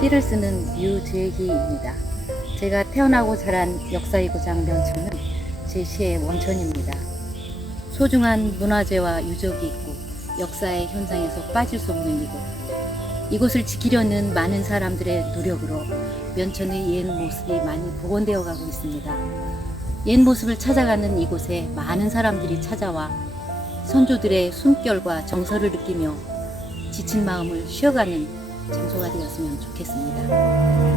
시를 쓰는 류재희입니다. 제가 태어나고 자란 역사이고 장면층은 제 시의 원천입니다. 소중한 문화재와 유적이 있고 역사의 현장에서 빠질 수 없는 이곳 이곳을 지키려는 많은 사람들의 노력으로 면천의 옛 모습이 많이 복원되어 가고 있습니다. 옛 모습을 찾아가는 이곳에 많은 사람들이 찾아와 선조들의 숨결과 정서를 느끼며 지친 마음을 쉬어가는 장소가 되었으면 좋겠습니다.